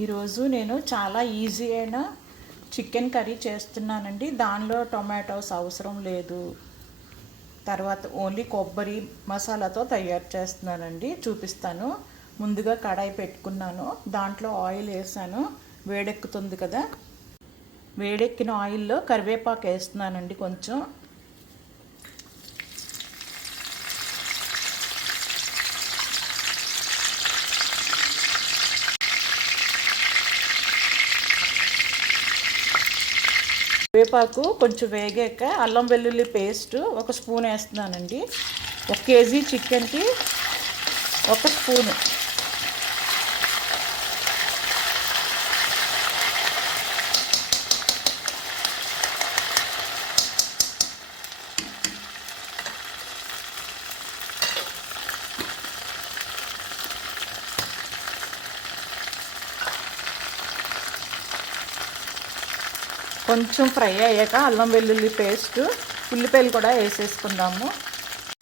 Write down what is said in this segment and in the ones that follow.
ఈరోజు నేను చాలా ఈజీ అయిన చికెన్ కర్రీ చేస్తున్నానండి. దానిలో టొమాటోస్ అవసరం లేదు. తర్వాత ఓన్లీ కొబ్బరి మసాలాతో తయారు చేస్తున్నానండి. చూపిస్తాను. ముందుగా కడాయి పెట్టుకున్నాను. దాంట్లో ఆయిల్ వేసాను. వేడెక్కుతుంది కదా, వేడెక్కిన ఆయిల్లో కరివేపాకు వేస్తున్నానండి. కొంచెం కరివేపాకు కొంచెం వేగాక అల్లం వెల్లుల్లి పేస్ట్ 1 స్పూన్ వేస్తున్నానండి. 1 కేజీ చికెన్కి 1 స్పూను. కొంచెం ఫ్రై అయ్యాక అల్లం వెల్లుల్లి పేస్ట్, ఉల్లిపాయలు కూడా వేసేసుకుందాము.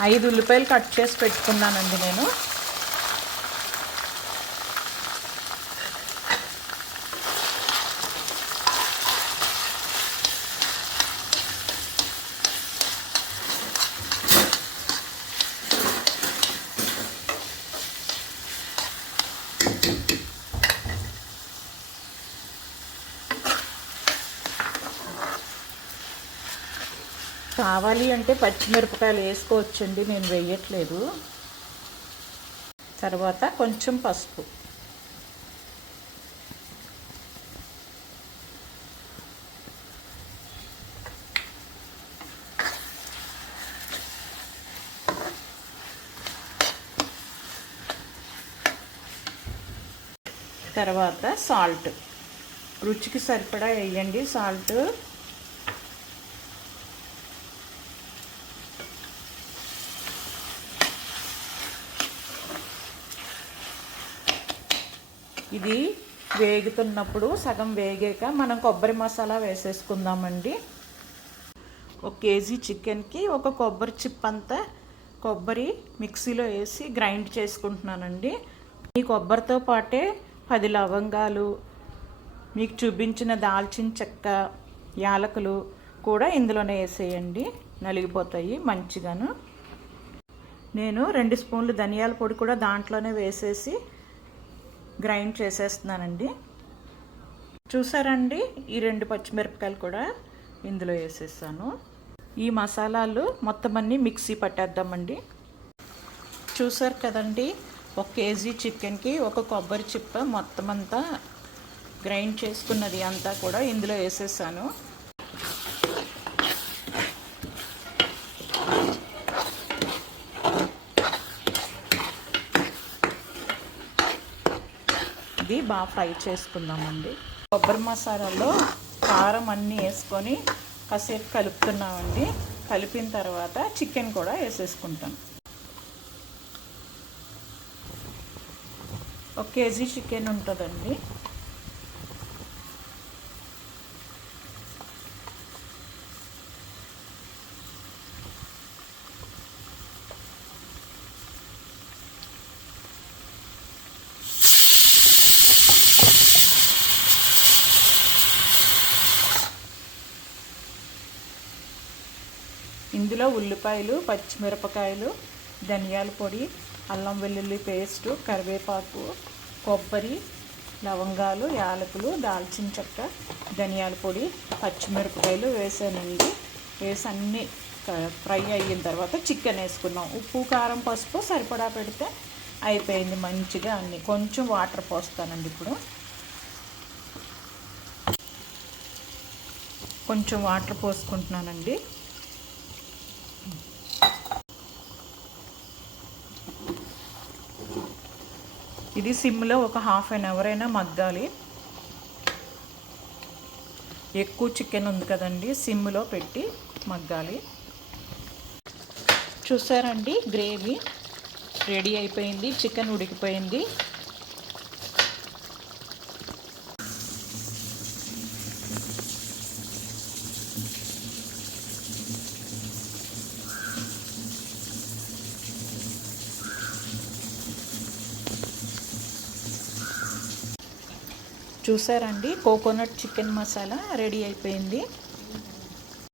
5 ఉల్లిపాయలు కట్ చేసి పెట్టుకున్నానండి నేను. కావాలి అంటే పచ్చిమిరపకాయలు వేసుకోవచ్చండి, నేను వేయట్లేదు. తర్వాత కొంచెం పసుపు, తర్వాత సాల్ట్, రుచికి సరిపడా వేయండి సాల్ట్. ఇది వేగుతున్నప్పుడు సగం వేగాక మనం కొబ్బరి మసాలా వేసేసుకుందామండి. 1 కేజీ చికెన్కి 1 కొబ్బరి చిప్ అంతా కొబ్బరి మిక్సీలో వేసి గ్రైండ్ చేసుకుంటున్నానండి. ఈ కొబ్బరితో పాటే 10 లవంగాలు, మీకు చూపించిన దాల్చిన చెక్క, యాలకులు కూడా ఇందులోనే వేసేయండి, నలిగిపోతాయి మంచిగాను. నేను 2 స్పూన్లు ధనియాల పొడి కూడా దాంట్లోనే వేసేసి గ్రైండ్ చేసేస్తున్నానండి. చూసారండి, ఈ 2 పచ్చిమిరపకాయలు కూడా ఇందులో వేసేసాను. ఈ మసాలాలు మొత్తం అన్నీ మిక్సీ పట్టేద్దామండి. చూసారు కదండి, 1 కేజీ చికెన్కి 1 కొబ్బరి చిప్ప మొత్తం అంతా గ్రైండ్ చేసుకున్నది అంతా కూడా ఇందులో వేసేసాను. ఇది బాగా ఫ్రై చేసుకుందామండి. కొబ్బరి మసాలాలో కారం అన్నీ వేసుకొని కాసేపు కలుపుతున్నామండి. కలిపిన తర్వాత చికెన్ కూడా వేసేసుకుంటాం. 1 కేజీ చికెన్ ఉంటుందండి. ఇందులో ఉల్లిపాయలు, పచ్చిమిరపకాయలు, ధనియాల పొడి, అల్లం వెల్లుల్లి పేస్టు, కరివేపాకు, కొబ్బరి, లవంగాలు, యాలకులు, దాల్చిన చెక్క, ధనియాల పొడి, పచ్చిమిరపకాయలు వేసానండి. వేసి అన్నీ ఫ్రై అయిన తర్వాత చికెన్ వేసుకున్నాం. ఉప్పు, కారం, పసుపు సరిపడా పెడితే అయిపోయింది మంచిగా. అన్నీ కొంచెం వాటర్ పోస్తానండి. ఇప్పుడు కొంచెం వాటర్ పోసుకుంటున్నానండి. ఇది సిమ్లో ఒక ½ అవర్ అయినా మగ్గాలి. ఎక్కువ చికెన్ ఉంది కదండి, సిమ్లో పెట్టి మగ్గాలి. చూసారండి, గ్రేవీ రెడీ అయిపోయింది, చికెన్ ఉడికిపోయింది. చూసారండి, కోకోనట్ చికెన్ మసాలా రెడీ అయిపోయింది.